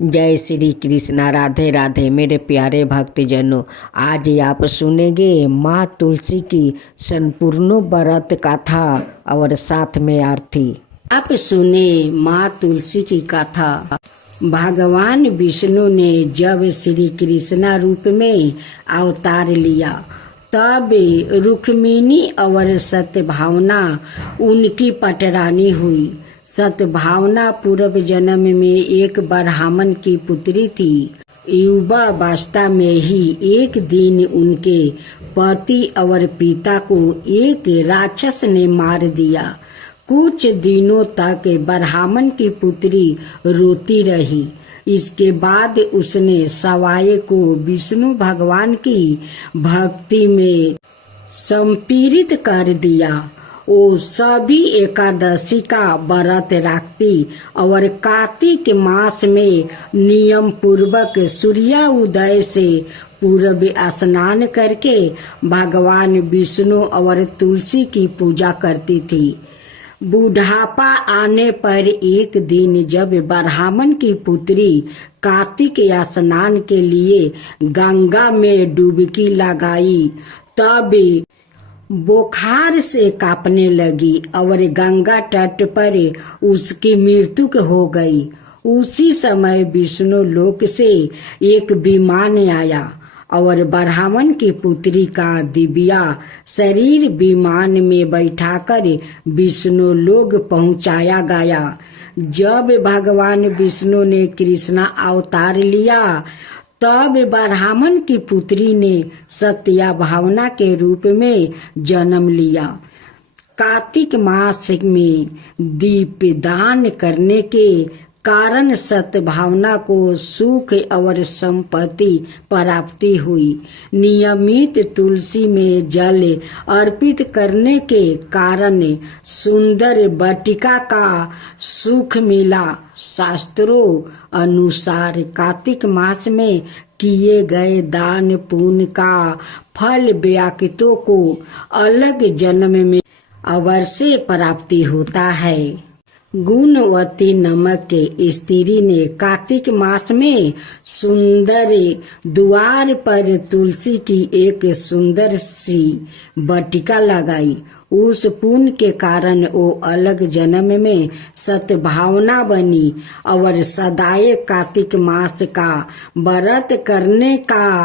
जय श्री कृष्णा। राधे राधे मेरे प्यारे भक्तजनों, आज आप सुनेंगे माँ तुलसी की संपूर्ण व्रत कथा और साथ में आरती। आप सुने माँ तुलसी की कथा। भगवान विष्णु ने जब श्री कृष्णा रूप में अवतार लिया तब रुक्मिणी और सत्यभावना उनकी पटरानी हुई। सत्यभावना पूर्व जन्म में एक ब्राह्मण की पुत्री थी। युवावस्था में ही एक दिन उनके पति और पिता को एक राक्षस ने मार दिया। कुछ दिनों तक ब्राह्मण की पुत्री रोती रही। इसके बाद उसने सवाए को विष्णु भगवान की भक्ति में संपीड़ित कर दिया। वो सभी एकादशी का व्रत रखती और कार्तिक मास में नियम पूर्वक सूर्योदय से पूर्व स्नान करके भगवान विष्णु और तुलसी की पूजा करती थी। बुढ़ापा आने पर एक दिन जब ब्राह्मण की पुत्री कार्तिक स्नान के लिए गंगा में डुबकी लगाई तब बुखार से कांपने लगी और गंगा तट पर उसकी मृत्यु हो गई। उसी समय विष्णु लोक से एक विमान आया और ब्राह्मण की पुत्री का दिव्या शरीर विमान में बैठाकर विष्णु लोक पहुंचाया गया। जब भगवान विष्णु ने कृष्णा अवतार लिया तब ब्राह्मण की पुत्री ने सत्यभावना के रूप में जन्म लिया। कार्तिक मास में दीपदान करने के कारण सत्यभावना को सुख और संपत्ति प्राप्ति हुई। नियमित तुलसी में जल अर्पित करने के कारण सुंदर वाटिका का सुख मिला। शास्त्रों अनुसार कार्तिक मास में किए गए दान पुण्य का फल व्याकृतों को अलग जन्म में अवश्य प्राप्ति होता है। गुणवती नामक स्त्री ने कार्तिक मास में सुंदर द्वार पर तुलसी की एक सुंदर सी वाटिका लगाई। उस पुण्य के कारण वो अलग जन्म में सत्यभावना बनी और सदाए कार्तिक मास का व्रत करने का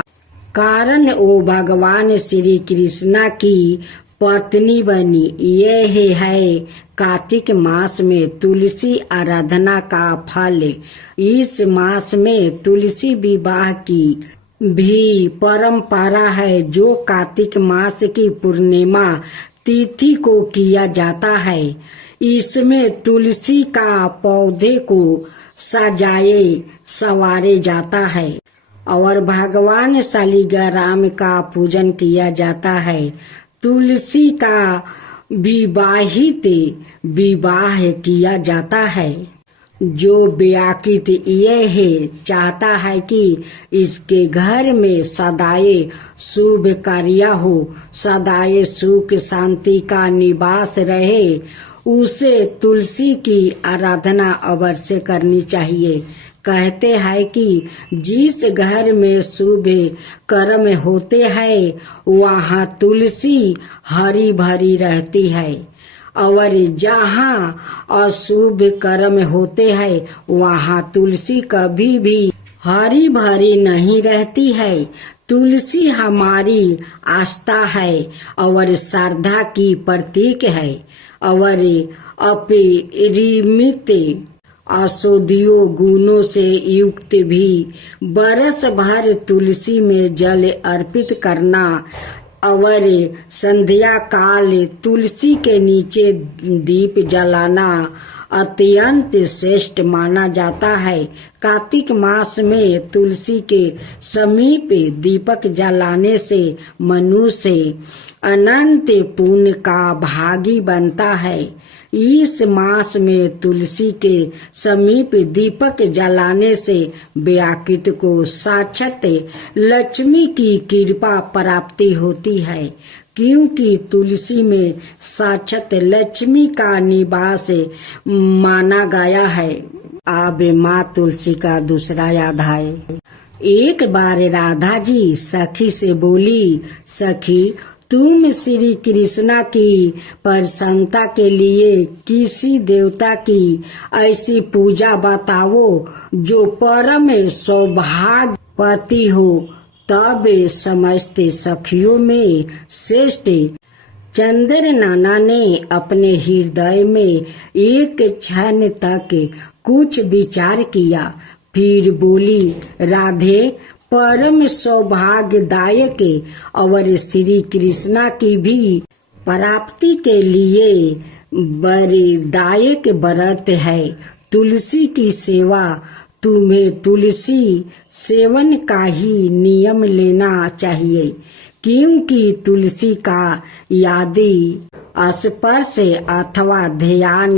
कारण वो भगवान श्री कृष्णा की पत्नी बनी। यह है कार्तिक मास में तुलसी आराधना का फल। इस मास में तुलसी विवाह की भी परंपरा है जो कार्तिक मास की पूर्णिमा तिथि को किया जाता है। इसमें तुलसी का पौधे को सजाए संवारे जाता है और भगवान शालिग्राम का पूजन किया जाता है। तुलसी का विवाहित विवाह किया जाता है। जो व्याकृत यह चाहता है कि इसके घर में सदाए शुभ कार्य हो, सदाए सुख शांति का निवास रहे, उसे तुलसी की आराधना अवश्य करनी चाहिए। कहते हैं कि जिस घर में शुभ कर्म होते हैं वहाँ तुलसी हरी भरी रहती है और जहाँ अशुभ कर्म होते हैं वहाँ तुलसी कभी भी हरी भरी नहीं रहती है। तुलसी हमारी आस्था है और श्रद्धा की प्रतीक है और अपरिमित औषधियों गुणों से युक्त भी। बरस भर तुलसी में जल अर्पित करना और संध्या काल तुलसी के नीचे दीप जलाना अत्यंत श्रेष्ठ माना जाता है। कार्तिक मास में तुलसी के समीप दीपक जलाने से मनुष्य अनंत पुण्य का भागी बनता है। इस मास में तुलसी के समीप दीपक जलाने से व्याकृत को साक्षात लक्ष्मी की कृपा प्राप्ति होती है, क्योंकि तुलसी में साक्षात लक्ष्मी का निवास माना गया है। अब माँ तुलसी का दूसरा अध्याय। एक बार राधा जी सखी से बोली, सखी तुम श्री कृष्णा की प्रसन्नता के लिए किसी देवता की ऐसी पूजा बताओ जो परम सौभाग्यवती हो। तब समस्त सखियों में श्रेष्ठ चंद्र नाना ने अपने हृदय में एक क्षण तक कुछ विचार किया, फिर बोली, राधे परम सौभाग्यदायक और श्री कृष्णा की भी प्राप्ति के लिए वरदायक व्रत है तुलसी की सेवा। तुम्हें तुलसी सेवन का ही नियम लेना चाहिए, क्योंकि तुलसी का यदि स्पर्श अथवा ध्यान,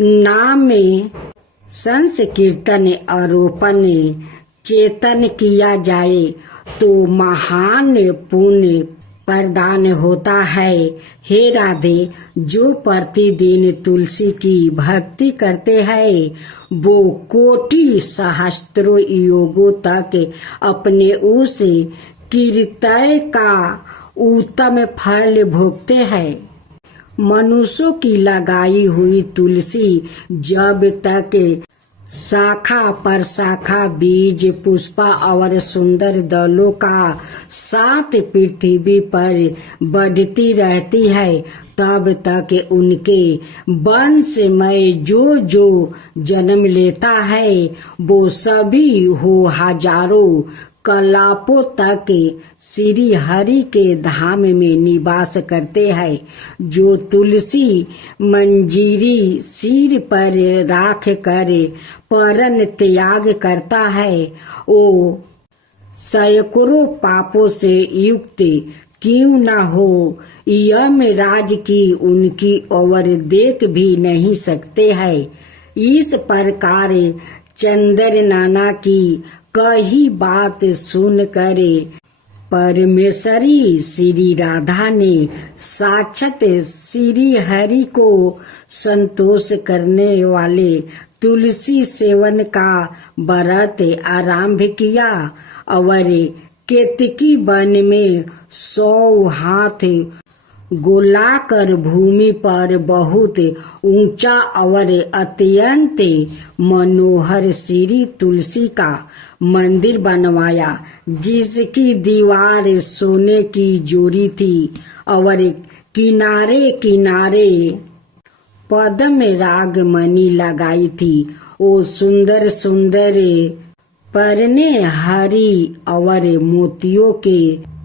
नाम संकीर्तन, आरोपण, चेतन किया जाए तो महान पुण्य प्रदान होता है। हे राधे, जो प्रतिदिन तुलसी की भक्ति करते हैं वो कोटि सहस्त्रों योगों तक अपने उस कीर्तन का उत्तम फल भोगते हैं। मनुष्यों की लगाई हुई तुलसी जब तक शाखा पर शाखा, बीज, पुष्पा और सुंदर दलों का साथ पृथ्वी पर बढ़ती रहती है, तब तक उनके वंश में जो जो जन्म लेता है वो सभी हो हजारों कलापों तक श्री हरि के धाम में निवास करते हैं। जो तुलसी मंजीरी सिर पर राख कर परन त्याग करता है वो सैकड़ों पापों से युक्त क्यों न हो, यमराज की उनकी ओर देख भी नहीं सकते हैं। इस प्रकार चंद्र नाना की कही बात सुनकर परमेश्वरी श्री राधा ने साक्षात श्री हरि को संतोष करने वाले तुलसी सेवन का व्रत आरंभ किया और केतकी वन में 100 हाथ गोलाकार भूमि पर बहुत ऊंचा और अत्यंत मनोहर श्री तुलसी का मंदिर बनवाया, जिसकी दीवार सोने की जोड़ी थी और किनारे किनारे पद्म राग मणि लगाई थी। वो सुंदर सुंदर परने हरी और मोतियों के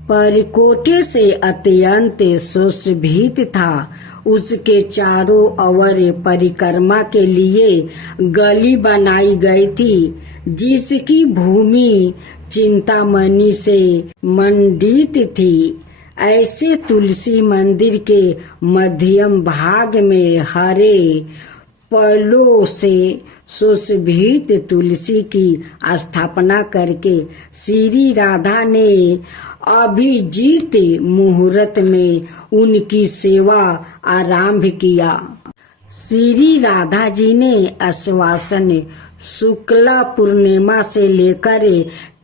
परकोटे से अत्यंत सुशोभित था। उसके चारों ओर परिक्रमा के लिए गली बनाई गई थी, जिसकी भूमि चिंतामणि से मंडित थी। ऐसे तुलसी मंदिर के मध्यम भाग में हरे फलों से सुशोभित तुलसी की स्थापना करके श्री राधा ने अभिजीत मुहूर्त में उनकी सेवा आरंभ किया। श्री राधा जी ने आश्वासन शुक्ला पूर्णिमा से लेकर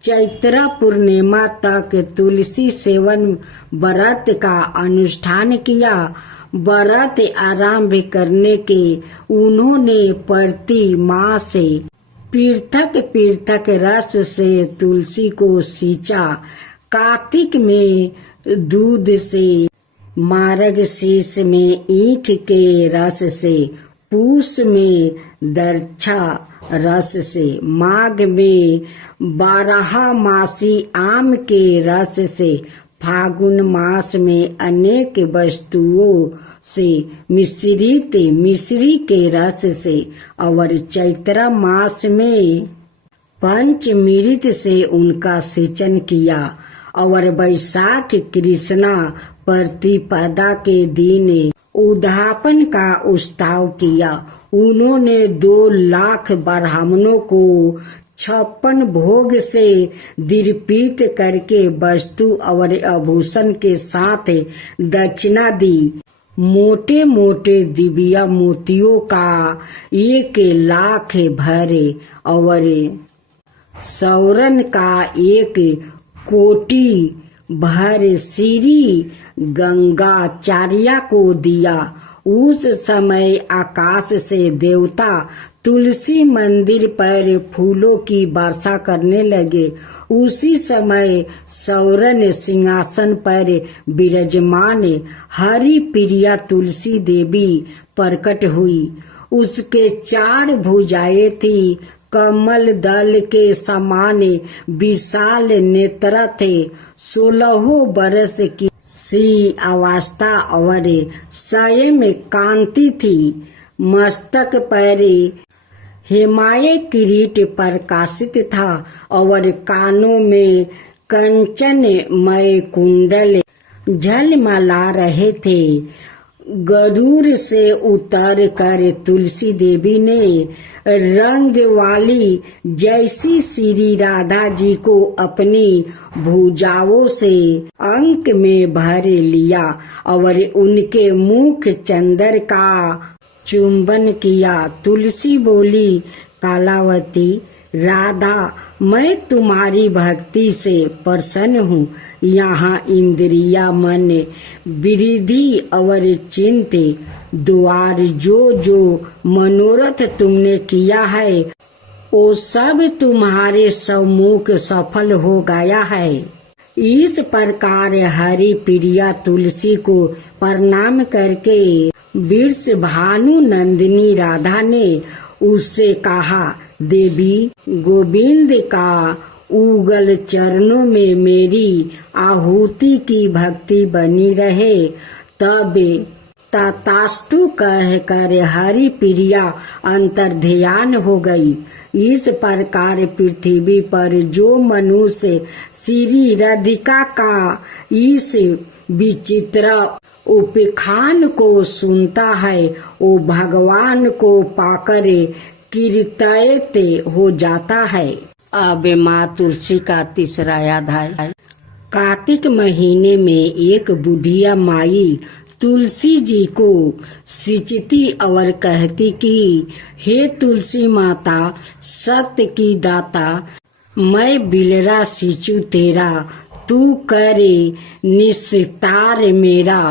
चैत्र पूर्णिमा तक तुलसी सेवन व्रत का अनुष्ठान किया। व्रत आरंभ करने के उन्होंने प्रति मास पृथक पृथक रस से तुलसी को सींचा। कार्तिक में दूध से, मार्गशीर्ष में ईख के रस से, पूष में दर्छा रस से, माघ में 12 मासी आम के रस से, फागुन मास में अनेक वस्तुओं से मिश्रित मिश्री के रस से और चैत्र मास में पंचमृत से उनका सिंचन किया और वैशाख कृष्णा प्रतिपदा के दिन उद्यापन का उत्सव किया। उन्होंने 2 लाख ब्राह्मणों को 56 भोग से दीर्पित करके वस्तु और आभूषण के साथ दक्षिणा दी। मोटे मोटे दिव्या मोतियों का 1,00,000 भरे और सौरन का 1,00,00,000 भर श्री गंगाचार्य को दिया। उस समय आकाश से देवता तुलसी मंदिर पर फूलों की वर्षा करने लगे। उसी समय सौरन सिंहासन पर विराजमान हरि प्रिया तुलसी देवी प्रकट हुई। उसके 4 भुजाएं थी, कमल दल के समान विशाल नेत्र थे, 16 बरस की सी अवस्था और स्वयं कांति थी। मस्तक पर हिमालय किरीट प्रकाशित था और कानों में कंचनमय कुंडल झलमला रहे थे। गरुड़ से उतर कर तुलसी देवी ने रंग वाली जैसी श्री राधा जी को अपनी भुजाओं से अंक में भर लिया और उनके मुख चंदर का चुंबन किया। तुलसी बोली, कालावती राधा, मैं तुम्हारी भक्ति से प्रसन्न हूँ। यहाँ इंद्रिया मन वृद्धि और चिंत द्वार जो मनोरथ तुमने किया है वो सब तुम्हारे सम्मुख सफल हो गया है। इस प्रकार हरि प्रिया तुलसी को प्रणाम करके वृष भानु नंदिनी राधा ने उससे कहा, देवी, गोविंद का उगल चरणों में मेरी आहुति की भक्ति बनी रहे। तब तथास्तु कहकर हरि प्रिया अंतर्ध्यान हो गई। इस प्रकार पृथ्वी पर जो मनुष्य श्री राधिका का इस विचित्र उपाख्यान को सुनता है वो भगवान को पाकर कृतार्थ हो जाता है। अब माँ तुलसी का तीसरा अध्याय। कार्तिक महीने में एक बुढ़िया माई तुलसी जी को सिंचती और कहती कि हे तुलसी माता, सत्य की दाता, मैं बिलरा सिंचू तेरा, तू करे निस्तार मेरा।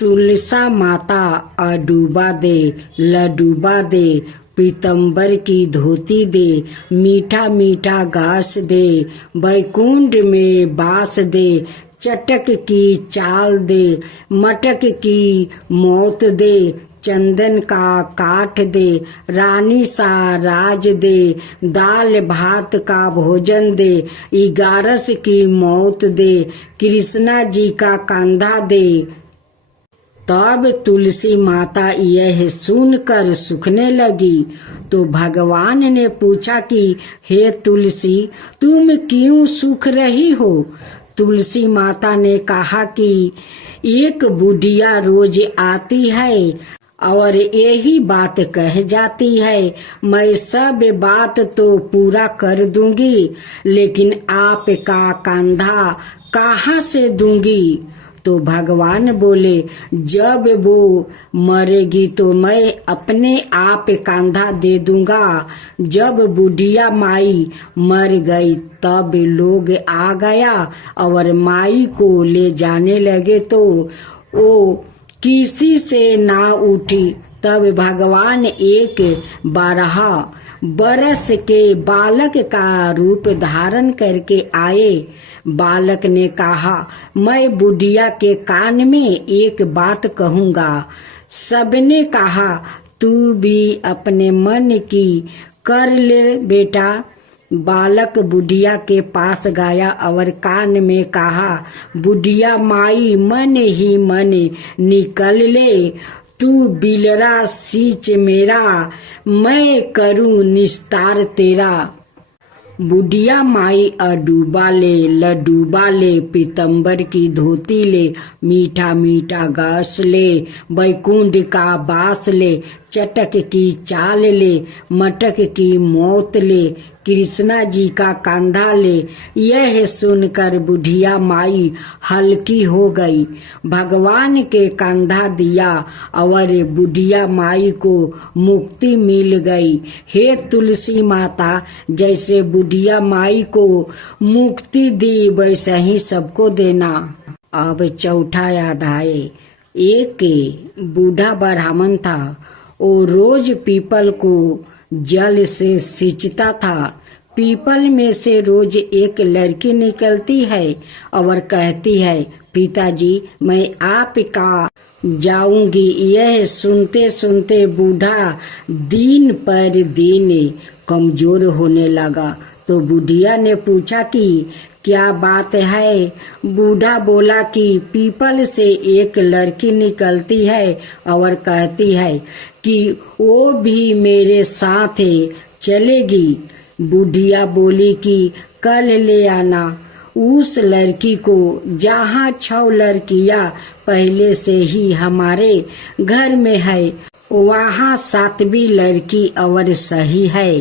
तुलसा माता अडूबा दे, लडूबा दे, पीतम्बर की धोती दे, मीठा मीठा घास दे, बैकुंठ में बास दे, चटक की चाल दे, मटक की मौत दे, चंदन का काठ दे, रानी सा राज दे, दाल भात का भोजन दे, 11 की मौत दे, कृष्णा जी का कंधा दे। तब तुलसी माता यह सुनकर सूखने लगी। तो भगवान ने पूछा कि हे तुलसी, तुम क्यों सूख रही हो? तुलसी माता ने कहा कि एक बुढ़िया रोज आती है और यही बात कह जाती है, मैं सब बात तो पूरा कर दूंगी, लेकिन आपका कंधा कहाँ से दूंगी? तो भगवान बोले, जब वो मरेगी तो मैं अपने आप कंधा दे दूंगा। जब बुढ़िया माई मर गई तब लोग आ गया और माई को ले जाने लगे तो वो किसी से ना उठी। तब भगवान एक 12 बरस के बालक का रूप धारण करके आए। बालक ने कहा, मैं बुढ़िया के कान में एक बात कहूँगा। सबने कहा, तू भी अपने मन की कर ले बेटा। बालक बुढ़िया के पास गया और कान में कहा, बुढ़िया माई, मन ही मन निकल ले, तू बिलरा सींच मेरा, मैं करूं निस्तार तेरा। बुढ़िया माई अडूबा ले, लडूबा ले, पीतम्बर की धोती ले, मीठा मीठा घास ले, बैकुंठ का बास ले, चटक की चाल ले, मटक की मौत ले, कृष्णा जी का कंधा ले। यह सुनकर बुढ़िया माई हल्की हो गई। भगवान के कंधा दिया और बुढ़िया माई को मुक्ति मिल गई। हे तुलसी माता, जैसे बुढ़िया माई को मुक्ति दी वैसे ही सबको देना। अब चौथा अध्याय। एक बूढ़ा ब्राह्मण था। वो रोज पीपल को जल से सींचता था। पीपल में से रोज एक लड़की निकलती है और कहती है, पिताजी मैं आपका जाऊंगी। यह सुनते सुनते बूढ़ा दिन पर दिन कमजोर होने लगा। तो बुढ़िया ने पूछा कि क्या बात है। बूढ़ा बोला कि पीपल से एक लड़की निकलती है और कहती है कि वो भी मेरे साथ चलेगी। बुढ़िया बोली कि कल ले आना। उस लड़की को जहाँ 6 लड़कियाँ पहले से ही हमारे घर में है, वहाँ 7वीं लड़की और सही है।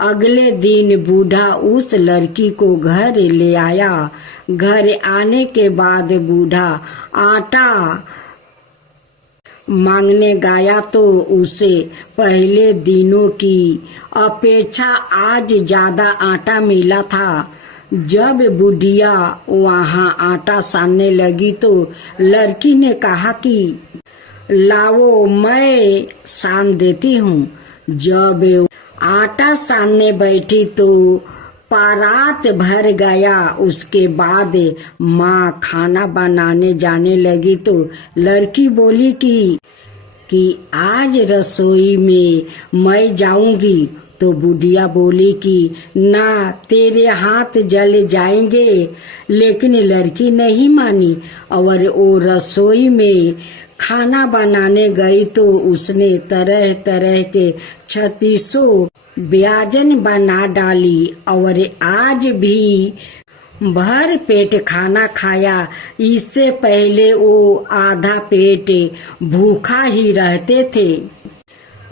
अगले दिन बूढ़ा उस लड़की को घर ले आया। घर आने के बाद बूढ़ा आटा मांगने गया तो उसे पहले दिनों की अपेक्षा आज ज्यादा आटा मिला था। जब बुढ़िया वहाँ आटा सानने लगी तो लड़की ने कहा कि लाओ मैं सान देती हूँ। जब आटा सानने बैठी तो परात भर गया। उसके बाद माँ खाना बनाने जाने लगी तो लड़की बोली कि आज रसोई में मैं जाऊंगी। तो बुढ़िया बोली कि ना, तेरे हाथ जल जाएंगे। लेकिन लड़की नहीं मानी और वो रसोई में खाना बनाने गई तो उसने तरह तरह के 36 व्यंजन बना डाली और आज भी भर पेट खाना खाया। इससे पहले वो आधा पेट भूखा ही रहते थे।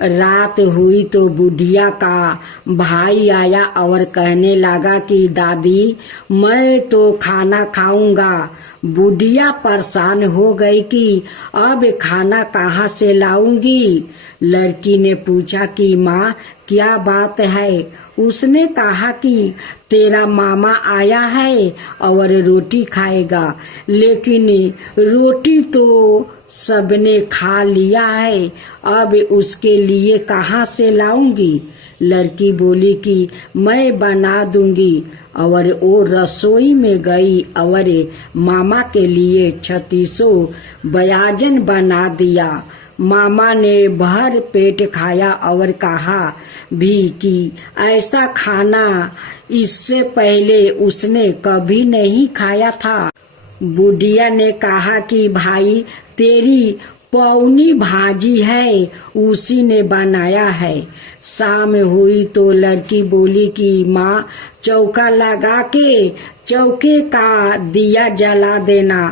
रात हुई तो बुढ़िया का भाई आया और कहने लगा कि दादी मैं तो खाना खाऊंगा। बुढ़िया परेशान हो गई कि अब खाना कहाँ से लाऊंगी। लड़की ने पूछा कि माँ क्या बात है। उसने कहा कि तेरा मामा आया है और रोटी खाएगा, लेकिन रोटी तो सबने खा लिया है, अब उसके लिए कहाँ से लाऊंगी। लड़की बोली कि मैं बना दूंगी और वो रसोई में गई और मामा के लिए 36 व्यंजन बना दिया। मामा ने भर पेट खाया और कहा भी कि ऐसा खाना इससे पहले उसने कभी नहीं खाया था। बुढ़िया ने कहा कि भाई तेरी पौनी भाजी है, उसी ने बनाया है। शाम हुई तो लड़की बोली कि माँ चौका लगा के चौके का दिया जला देना,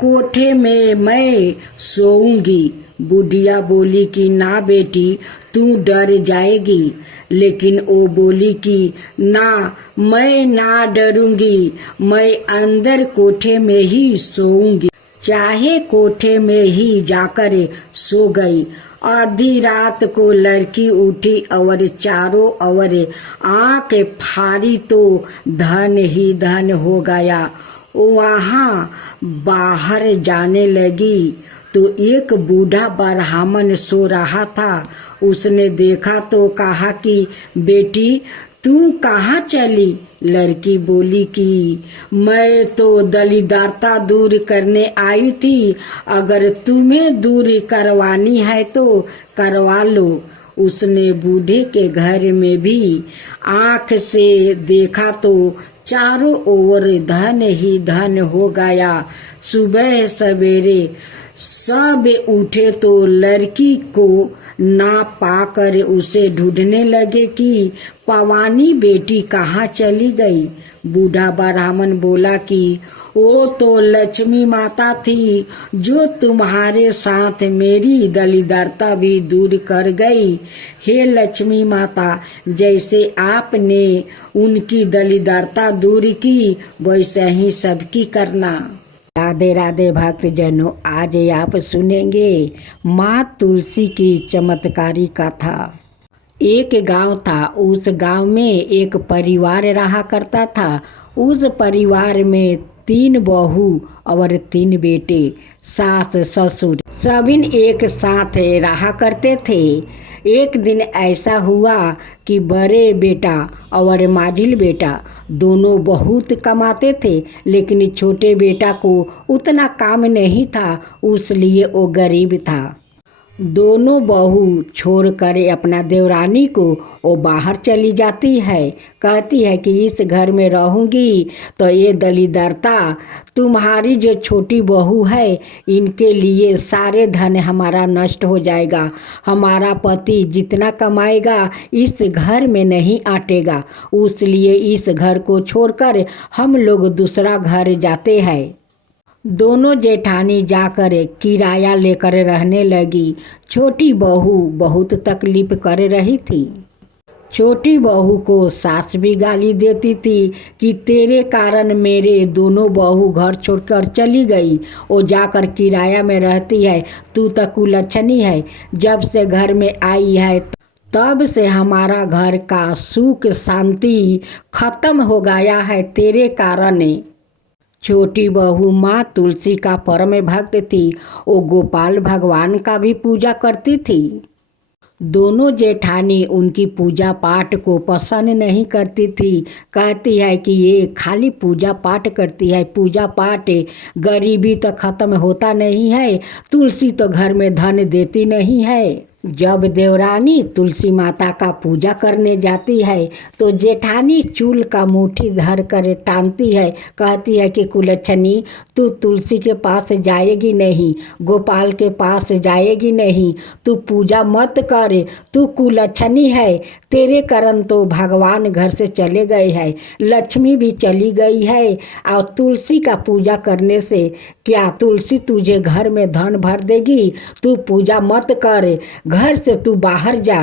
कोठे में मैं सोऊंगी। बुढ़िया बोली कि ना बेटी तू डर जाएगी। लेकिन वो बोली कि ना, मैं ना डरूंगी, मैं अंदर कोठे में ही सोऊंगी। चाहे कोठे में ही जाकर सो गई। आधी रात को लड़की उठी और चारों ओर आंख फाड़ी तो धन ही धन हो गया। वहाँ बाहर जाने लगी तो एक बूढ़ा ब्राह्मण सो रहा था। उसने देखा तो कहा कि बेटी तू कहाँ चली। लड़की बोली कि मैं तो दलिद्रता दूर करने आई थी, अगर तुम्हें दूर करवानी है तो करवा लो। उसने बूढ़े के घर में भी आँख से देखा तो चारों ओर धन ही धन हो गया। सुबह सवेरे सब उठे तो लड़की को ना पाकर उसे ढूंढने लगे कि पवानी बेटी कहाँ चली गई। बूढ़ा ब्राह्मण बोला कि वो तो लक्ष्मी माता थी जो तुम्हारे साथ मेरी दलिद्रता भी दूर कर गई। हे लक्ष्मी माता, जैसे आपने उनकी दलिद्रता दूर की वैसे ही सबकी करना। राधे राधे भक्तजनों, आज आप सुनेंगे माँ तुलसी की चमत्कारी कथा। एक गांव था, उस गांव में एक परिवार रहा करता था। उस परिवार में 3 बहू और 3 बेटे, सास ससुर सभी एक साथ रहा करते थे। एक दिन ऐसा हुआ कि बड़े बेटा और माझिल बेटा दोनों बहुत कमाते थे, लेकिन छोटे बेटा को उतना काम नहीं था, इसलिए वो गरीब था। दोनों बहू छोड़कर अपना देवरानी को वो बाहर चली जाती है। कहती है कि इस घर में रहूंगी तो ये दलिद्रता, तुम्हारी जो छोटी बहू है इनके लिए सारे धन हमारा नष्ट हो जाएगा। हमारा पति जितना कमाएगा इस घर में नहीं आटेगा, इसलिए इस घर को छोड़कर हम लोग दूसरा घर जाते हैं। दोनों जेठानी जाकर किराया लेकर रहने लगी। छोटी बहू बहुत तकलीफ कर रही थी। छोटी बहू को सास भी गाली देती थी कि तेरे कारण मेरे दोनों बहू घर छोड़कर चली गई, वो जाकर किराया में रहती है, तू तो कुलच्छनी है। जब से घर में आई है तब से हमारा घर का सुख शांति खत्म हो गया है तेरे कारण। छोटी बहू माँ तुलसी का परम भक्त थी, वो गोपाल भगवान का भी पूजा करती थी। दोनों जेठानी उनकी पूजा पाठ को पसंद नहीं करती थी। कहती है कि ये खाली पूजा पाठ करती है, पूजा पाठ, गरीबी तो खत्म होता नहीं है, तुलसी तो घर में धन देती नहीं है। जब देवरानी तुलसी माता का पूजा करने जाती है तो जेठानी चूल का मुट्ठी धर कर टानती है। कहती है कि कुलच्छनी, तू तुलसी के पास जाएगी नहीं, गोपाल के पास जाएगी नहीं, तू पूजा मत कर, तू कुलच्छनी है। तेरे कारण तो भगवान घर से चले गए हैं, लक्ष्मी भी चली गई है, और तुलसी का पूजा करने से क्या तुलसी तुझे घर में धन भर देगी? तू पूजा मत कर, घर से तू बाहर जा।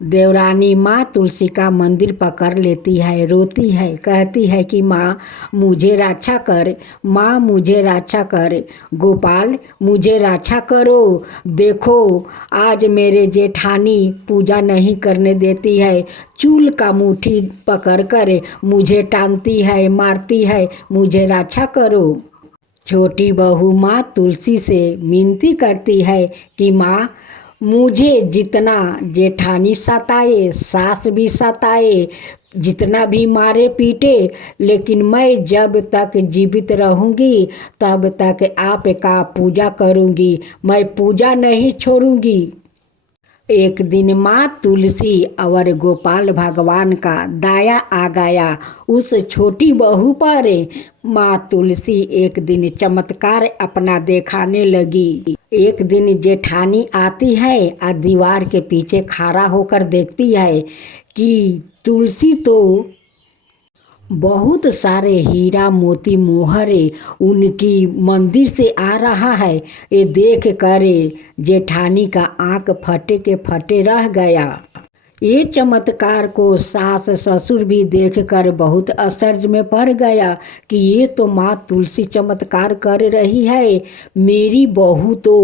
देवरानी माँ तुलसी का मंदिर पकड़ लेती है, रोती है, कहती है कि माँ मुझे रक्षा कर, माँ मुझे रक्षा कर, गोपाल मुझे रक्षा करो। देखो आज मेरे जेठानी पूजा नहीं करने देती है, चूल का मुट्ठी पकड़ कर मुझे टानती है, मारती है, मुझे रक्षा करो। छोटी बहू माँ तुलसी से विनती करती है कि माँ मुझे जितना जेठानी सताए, सास भी सताए, जितना भी मारे पीटे, लेकिन मैं जब तक जीवित रहूँगी तब तक आपका पूजा करूँगी, मैं पूजा नहीं छोड़ूँगी। एक दिन माँ तुलसी और गोपाल भगवान का दया आ गया उस छोटी बहू पर। माँ तुलसी एक दिन चमत्कार अपना दिखाने लगी। एक दिन जेठानी आती है और दीवार के पीछे खड़ा होकर देखती है कि तुलसी तो बहुत सारे हीरा मोती मोहरे उनकी मंदिर से आ रहा है। ये देख कर जेठानी का आँख फटे के फटे रह गया। ये चमत्कार को सास ससुर भी देखकर बहुत आश्चर्य में पड़ गया कि ये तो माँ तुलसी चमत्कार कर रही है, मेरी बहू तो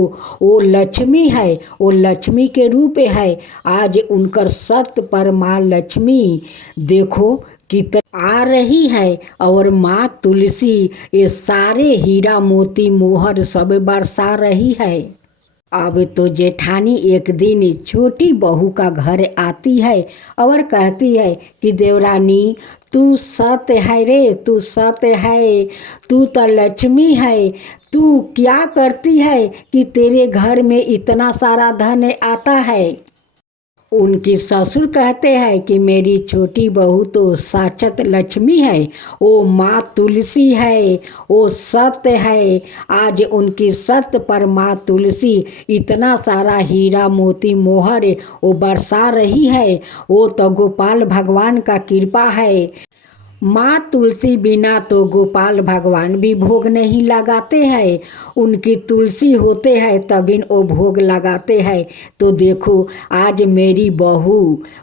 वो लक्ष्मी है, वो लक्ष्मी के रूप है। आज उनकर सत्य पर माँ लक्ष्मी देखो कितना आ रही है, और माँ तुलसी ये सारे हीरा मोती मोहर सब बरसा रही है। अब तो जेठानी एक दिन छोटी बहू का घर आती है और कहती है कि देवरानी तू सत्य है रे, तू सत्य है, तू तो लक्ष्मी है, तू क्या करती है कि तेरे घर में इतना सारा धन आता है? उनकी ससुर कहते हैं कि मेरी छोटी बहू तो साक्षात लक्ष्मी है, वो माँ तुलसी है, वो सत्य है। आज उनकी सत्य पर माँ तुलसी इतना सारा हीरा मोती मोहर वो बरसा रही है। वो तो गोपाल भगवान का कृपा है। माँ तुलसी बिना तो गोपाल भगवान भी भोग नहीं लगाते हैं। उनकी तुलसी होते हैं तभी वो भोग लगाते हैं। तो देखो आज मेरी बहू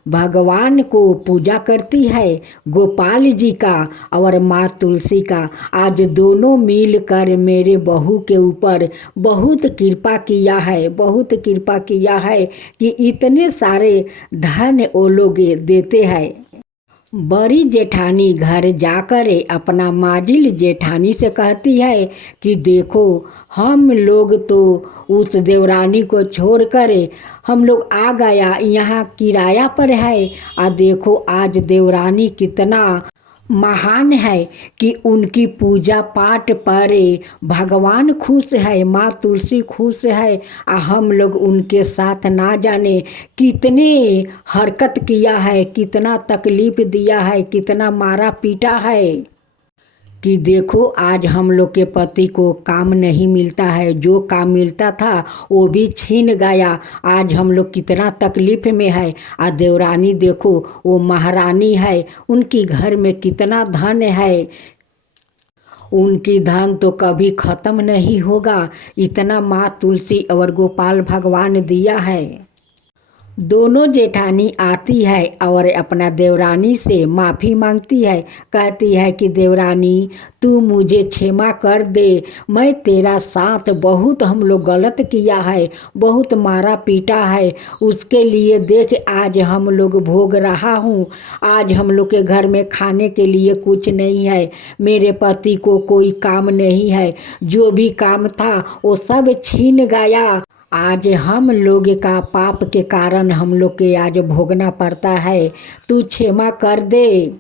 भगवान को पूजा करती है, गोपाल जी का और माँ तुलसी का। आज दोनों मिलकर मेरे बहू के ऊपर बहुत कृपा किया है, बहुत कृपा किया है कि इतने सारे धन वो लोग देते हैं। बड़ी जेठानी घर जाकर अपना माजिल जेठानी से कहती है कि देखो हम लोग तो उस देवरानी को छोड़कर हम लोग आ गया, यहाँ किराया पर है। और देखो आज देवरानी कितना महान है कि उनकी पूजा पाठ पर भगवान खुश है, माँ तुलसी खुश है। हम लोग उनके साथ ना जाने कितने हरकत किया है, कितना तकलीफ दिया है, कितना मारा पीटा है कि देखो आज हम लोग के पति को काम नहीं मिलता है, जो काम मिलता था वो भी छीन गया। आज हम लोग कितना तकलीफ में है। आ देवरानी देखो वो महारानी है, उनकी घर में कितना धन है, उनकी धन तो कभी ख़त्म नहीं होगा। इतना माँ तुलसी और गोपाल भगवान दिया है। दोनों जेठानी आती है और अपना देवरानी से माफ़ी मांगती है। कहती है कि देवरानी तू मुझे क्षमा कर दे, मैं तेरा साथ बहुत हम लोग गलत किया है, बहुत मारा पीटा है, उसके लिए देख आज हम लोग भोग रहा हूँ। आज हम लोग के घर में खाने के लिए कुछ नहीं है, मेरे पति को कोई काम नहीं है, जो भी काम था वो सब छीन गया। आज हम लोग का पाप के कारण हम लोग के आज भोगना पड़ता है, तू क्षमा कर दे।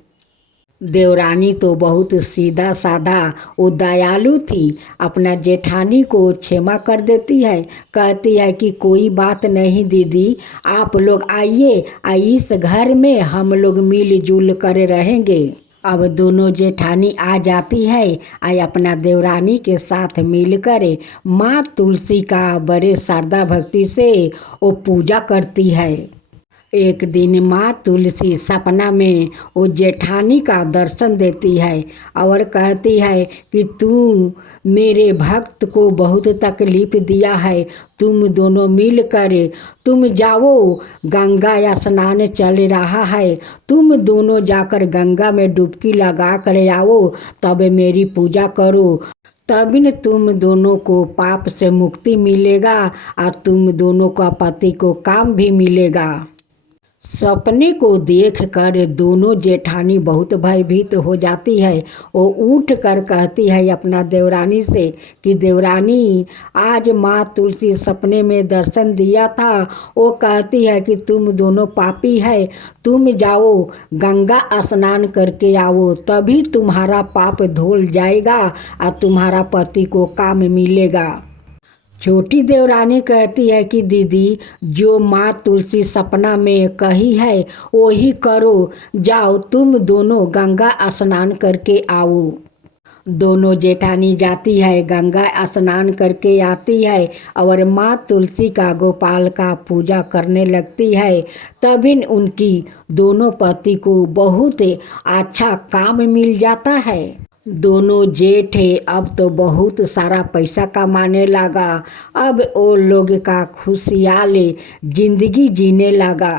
देवरानी तो बहुत सीधा साधा वो दयालु थी, अपना जेठानी को क्षमा कर देती है। कहती है कि कोई बात नहीं दीदी, आप लोग आइए, इस घर में हम लोग मिलजुल कर रहेंगे। अब दोनों जेठानी आ जाती है, अपना देवरानी के साथ मिलकर माँ तुलसी का बड़े श्रद्धा भक्ति से वो पूजा करती है। एक दिन माँ तुलसी सपना में वो जेठानी का दर्शन देती है और कहती है कि तू मेरे भक्त को बहुत तकलीफ दिया है, तुम दोनों मिलकर तुम जाओ, गंगा स्नान चल रहा है, तुम दोनों जाकर गंगा में डुबकी लगा कर आओ, तब मेरी पूजा करो, तभी न तुम दोनों को पाप से मुक्ति मिलेगा और तुम दोनों का पति को काम भी मिलेगा। सपने को देखकर दोनों जेठानी बहुत भयभीत हो जाती है। वो उठ कर कहती है अपना देवरानी से कि देवरानी आज माँ तुलसी सपने में दर्शन दिया था, वो कहती है कि तुम दोनों पापी है, तुम जाओ गंगा स्नान करके आओ, तभी तुम्हारा पाप धुल जाएगा और तुम्हारा पति को काम मिलेगा। छोटी देवरानी कहती है कि दीदी जो माँ तुलसी सपना में कही है वही करो, जाओ तुम दोनों गंगा स्नान करके आओ। दोनों जेठानी जाती है, गंगा स्नान करके आती है और माँ तुलसी का गोपाल का पूजा करने लगती है। तभी उनकी दोनों पति को बहुत अच्छा काम मिल जाता है। दोनों जेठ अब तो बहुत सारा पैसा कमाने लगा, अब वो लोग का खुशहाल जिंदगी जीने लगा।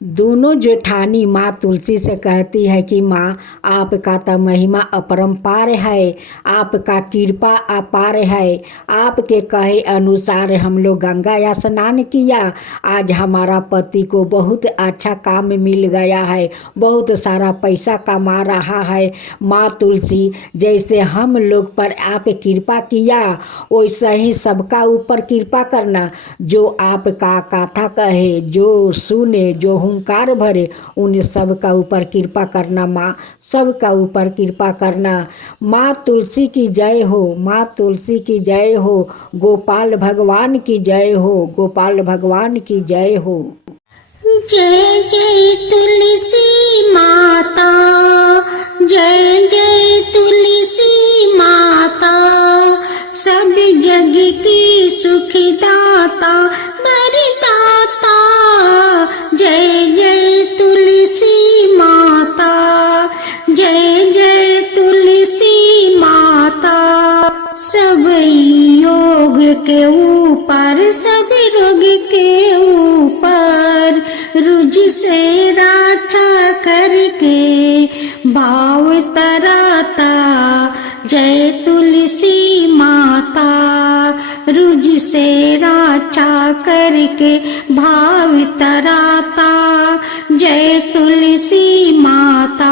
दोनों जेठानी माँ तुलसी से कहती है कि माँ आपका तो महिमा अपरंपार है, आपका कृपा अपार है, आपके कहे अनुसार हम लोग गंगा स्नान किया, आज हमारा पति को बहुत अच्छा काम मिल गया है, बहुत सारा पैसा कमा रहा है। माँ तुलसी जैसे हम लोग पर आप कृपा किया वैसे ही सबका ऊपर कृपा करना, जो आपका कथा कहे, जो सुने, जो हुंकार भरे, उन सब का ऊपर कृपा करना माँ, सब का ऊपर कृपा करना। माँ तुलसी की जय हो, माँ तुलसी की जय हो, गोपाल भगवान की जय हो, गोपाल भगवान की जय हो। जय जय तुलसी माता, जय जय तुलसी माता, सब जग की सुखदाता वरदाता। जय जय तुलसी माता, जय जय तुलसी माता, सब योग के ऊपर, सब रोग के ऊपर, रुज से रक्षा करके भाव तराता। जय तुलसी माता, रुज से रक्षा करके भाव तराता। जय तुलसी माता,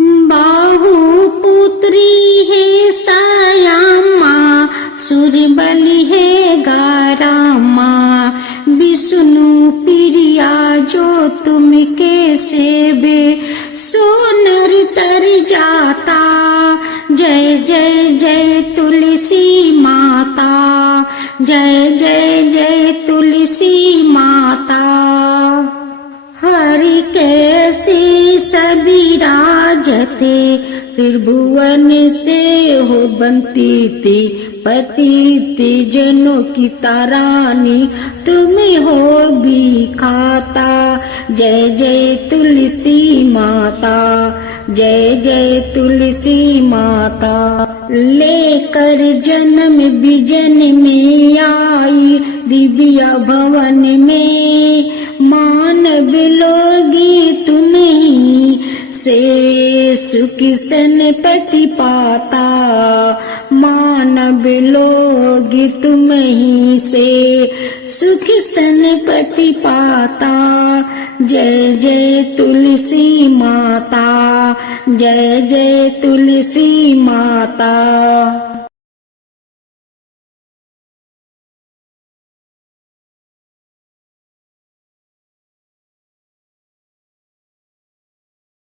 बाहु पुत्री है सायामा, सुरबली है गारामा, विष्णु प्रिया जो तुम के सेवे सो नर तर जाता। जय जय जय तुलसी माता, जय जय जय तुलसी माता, हरि कैसी सभी राजते, त्रिभुवन से हो बनती थी, पतित जनों की तारानी तुम्हें हो भी खाता। जय जय तुलसी माता, जय जय तुलसी माता, लेकर जन्म बिजन में आई दिव्या भवन में, मानव लोगी तुम्हीं से सुख सनपति पाता। मानव लोग तुम्हीं से सुख सनपति पाता। जय जय तुलसी माता, जय जय तुलसी माता।